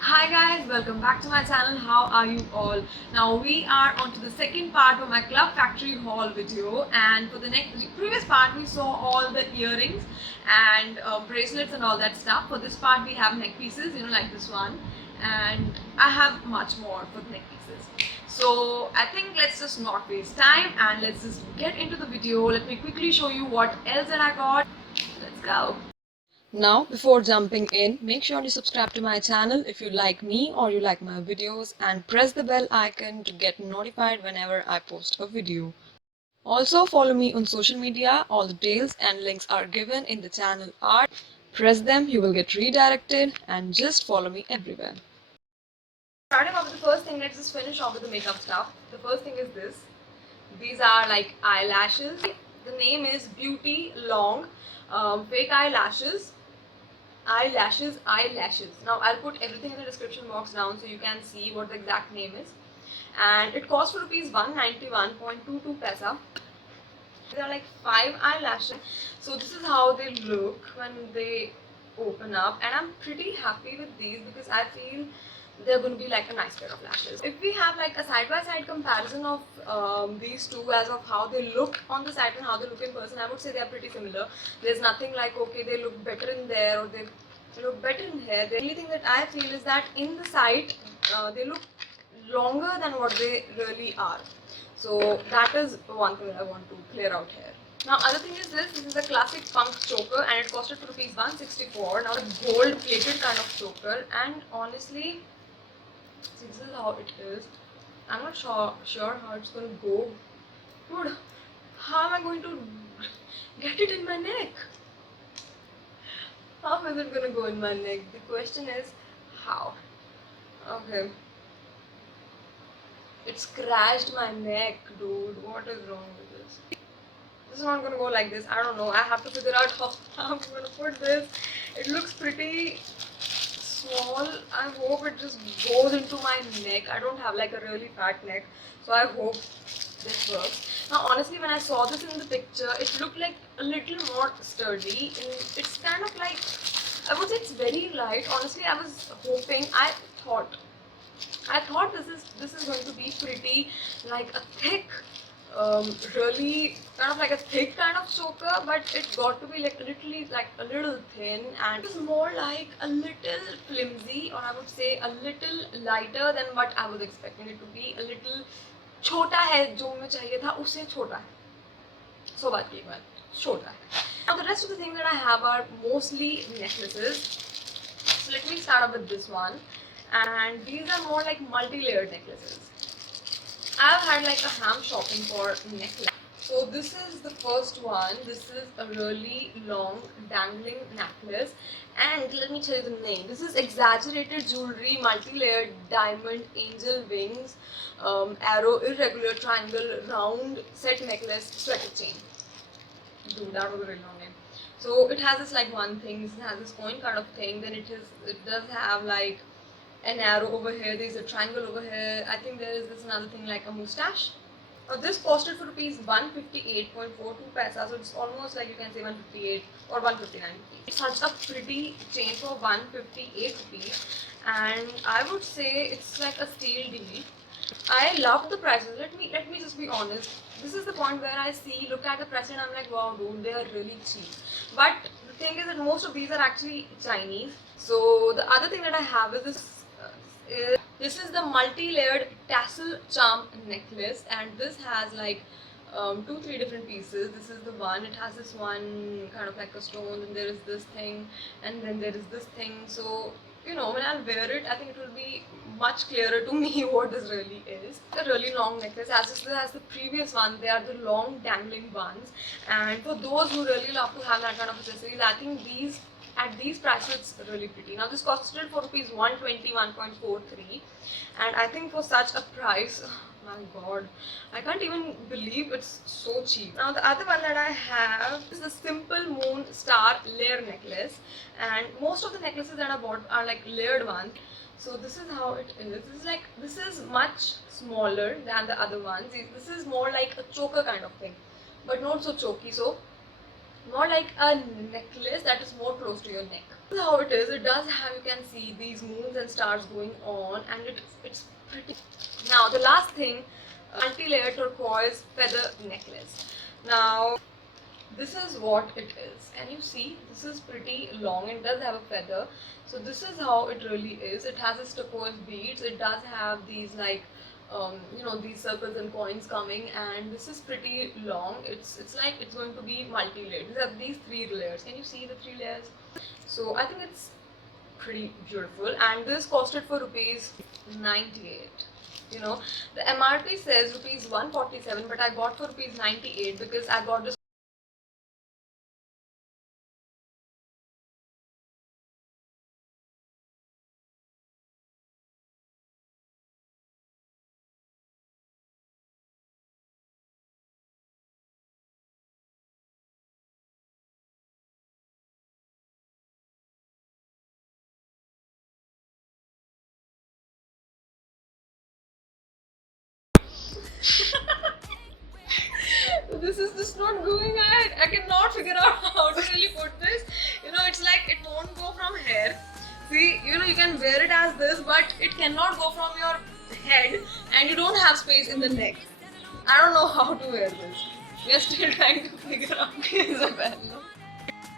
Hi guys, welcome back to my channel. How are you all? Now we are on to the second part of my Club Factory haul video, and for the previous part we saw all the earrings and bracelets and all that stuff. For this part we have neck pieces, like this one, and I have much more for the neck pieces. So I think let's just not waste time and let's just get into the video. Let me quickly show you what else that I got. Let's go. Now, before jumping in, make sure you subscribe to my channel if you like me or you like my videos, and press the bell icon to get notified whenever I post a video. Also, follow me on social media. All the details and links are given in the channel art. Press them, you will get redirected, and just follow me everywhere. Starting off with the first thing, let's just finish off with the makeup stuff. The first thing is this. These are like eyelashes. The name is Beauty Long Fake Eyelashes. Eyelashes. Now I'll put everything in the description box down so you can see what the exact name is. And it costs for rupees 191.22 paisa. There are like 5 eyelashes. So this is how they look when they open up, and I'm pretty happy with these because I feel they're going to be like a nice pair of lashes. If we have like a side-by-side comparison of these two as of how they look on the side and how they look in person, I would say they are pretty similar. There's nothing like, okay, they look better in there or they look better in here. The only thing that I feel is that in the side, they look longer than what they really are. So that is one thing that I want to clear out here. Now other thing is this is a classic punk choker and it costed for rupees 164. Now a gold plated kind of choker, and honestly, see, this is how it is. I'm not sure how it's going to go. Dude, how am I going to get it in my neck? How is it going to go in my neck? The question is how. Okay. It scratched my neck, dude. What is wrong with this? This is not going to go like this. I don't know. I have to figure out how I'm going to put this. It looks pretty small. I hope it just goes into my neck. I don't have like a really fat neck, so I hope this works. Now honestly, when I saw this in the picture, it looked like a little more sturdy. It's kind of like, I would say it's very light. Honestly, I was hoping, I thought this is going to be pretty like a thick, really kind of like a thick kind of choker, but it got to be like literally like a little thin, and it was more like a little flimsy, or I would say a little lighter than what I was expecting it to be. A little छोटा है जो मुझे चाहिए था उससे छोटा है. So बात की बात छोटा है. Now the rest of the things that I have are mostly necklaces. So let me start up with this one. And these are more like multi-layered necklaces. I've had like a ham shopping for necklace. So this is the first one. This is a really long dangling necklace, and let me tell you the name. This is exaggerated jewelry, multi-layered diamond, angel wings, arrow, irregular triangle, round set necklace, sweater chain. Dude, that was a really long name. So it has this like one thing. It has this coin kind of thing. Then it does have like an arrow over here, there's a triangle over here. I think there is this another thing like a moustache. This costed for rupees 158.42 paisa, so it's almost like you can say 158 or 159 rupees. It's such a pretty chain for 158 rupees, and I would say it's like a steal deal. I love the prices. Let me just be honest. This is the point where I look at the price and I'm like, wow, dude, they are really cheap. But the thing is that most of these are actually Chinese. So the other thing that I have is this. This is the multi-layered tassel charm necklace, and this has like 2-3 different pieces. This is the one. It has this one kind of like a stone, and there is this thing, and then there is this thing. So when I'll wear it, I think it will be much clearer to me what this really is. A really long necklace, as the previous one. They are the long dangling ones, and for those who really love to have that kind of accessories, I think these at these prices it's really pretty. Now this costed for rupees 121.43, and I think for such a price, oh my god, I can't even believe it's so cheap. Now the other one that I have is the simple moon star layer necklace, and most of the necklaces that I bought are like layered ones. So this is how it is. This is much smaller than the other ones. This is more like a choker kind of thing, but not so choky. So more like a necklace that is more close to your neck. This is how it is. It does have, you can see these moons and stars going on, and it's pretty. Now the last thing, multi-layer turquoise feather necklace. Now this is what it is. Can you see? This is pretty long. It does have a feather. So this is how it really is. It has its turquoise beads. It does have these like these circles and coins coming, and this is pretty long. It's like it's going to be multi-layered. These are these three layers. Can you see the three layers? So I think it's pretty beautiful, and this costed for rupees 98. You know, the MRP says rupees 147, but I got for rupees 98 because I got this. This is just not going. I cannot figure out how to really put this. It's like it won't go from here. See, you can wear it as this, but it cannot go from your head, and you don't have space in the neck. I don't know how to wear this. We are still trying to figure out. Isabella.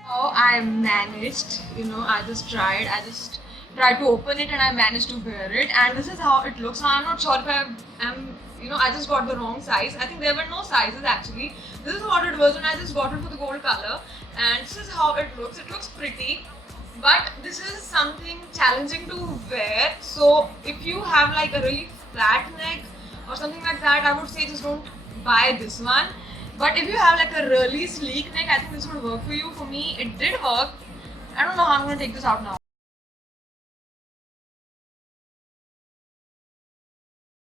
How I managed, I just tried to open it and I managed to wear it, and this is how it looks. Now I'm not sure if I just got the wrong size. I think there were no sizes actually. This is what it was, and I just got it for the gold color, and this is how it looks. It looks pretty, but this is something challenging to wear. So if you have like a really flat neck or something like that, I would say just don't buy this one. But if you have like a really sleek neck, I think this would work for you. For me, it did work. I don't know how I'm going to take this out now.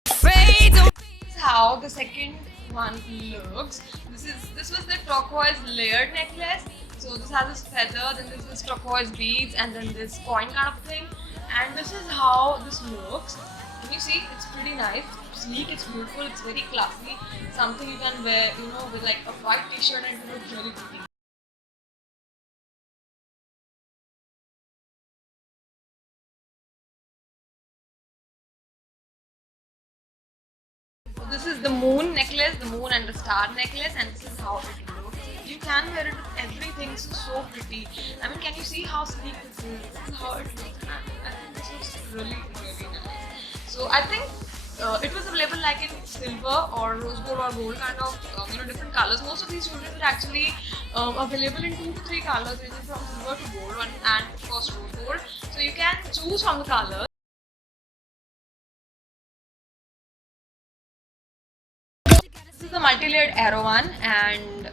This is how the second one looks. This was the turquoise layered necklace. So this has this feather, then this is turquoise beads, and then this coin kind of thing. And this is how this looks. Can you see? It's pretty nice, sleek, it's beautiful, it's very classy. Something you can wear, with like a white t-shirt and it looks really pretty. So this is the moon necklace, the moon and the star necklace, and this is how it looks. You can wear it with everything. It's so pretty. I mean, can you see how sleek this is? This is how it looks. I think this looks really, really nice. So I think it was available like in silver or rose gold or gold kind of different colors. Most of these jewelry are actually available in 2 to 3 colors, ranging from silver to gold and of course rose gold. So you can choose from the colors. This is the multi-layered arrow one, and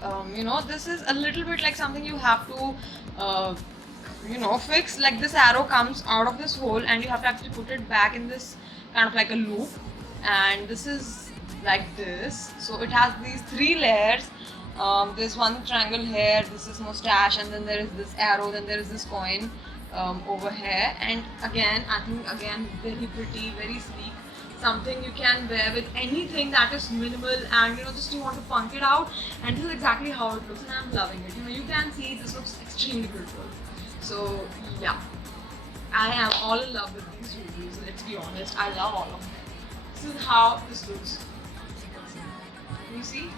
this is a little bit like something you have to fix. Like this arrow comes out of this hole, and you have to actually put it back in this kind of like a loop, and this is like this. So it has these 3 layers. There's one triangle here, this is mustache, and then there is this arrow, then there is this coin over here, and again I think very pretty, very sleek. Something you can wear with anything that is minimal, and just you want to funk it out, and this is exactly how it looks, and I'm loving it. You can see this looks extremely beautiful. So yeah, I am all in love with these jewelries. Let's be honest, I love all of them. This is how this looks. Can you see?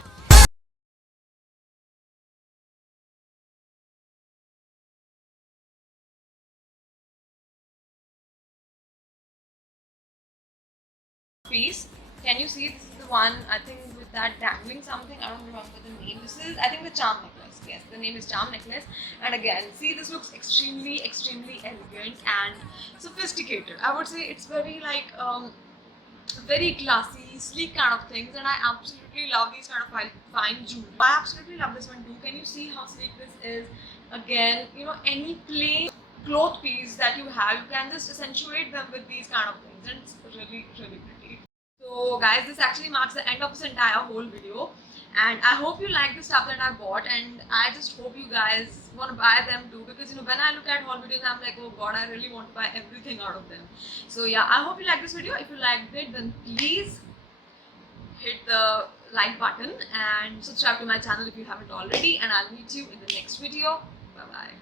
Piece. Can you see? This is the one, I think, with that dangling something. I don't remember the name. This is, I think, the charm necklace. Yes, the name is charm necklace. And again, see, this looks extremely, extremely elegant and sophisticated. I would say it's very like very classy, sleek kind of things, and I absolutely love these kind of fine jewelry. I absolutely love this one too. Can you see how sleek this is? Again, any plain cloth piece that you have, you can just accentuate them with these kind of things, and it's really, really pretty. So guys, this actually marks the end of this entire whole video, and I hope you like the stuff that I bought, and I just hope you guys want to buy them too, because when I look at haul videos, I'm like, oh god, I really want to buy everything out of them. So yeah, I hope you like this video. If you liked it, then please hit the like button and subscribe to my channel if you haven't already, and I'll meet you in the next video. Bye bye.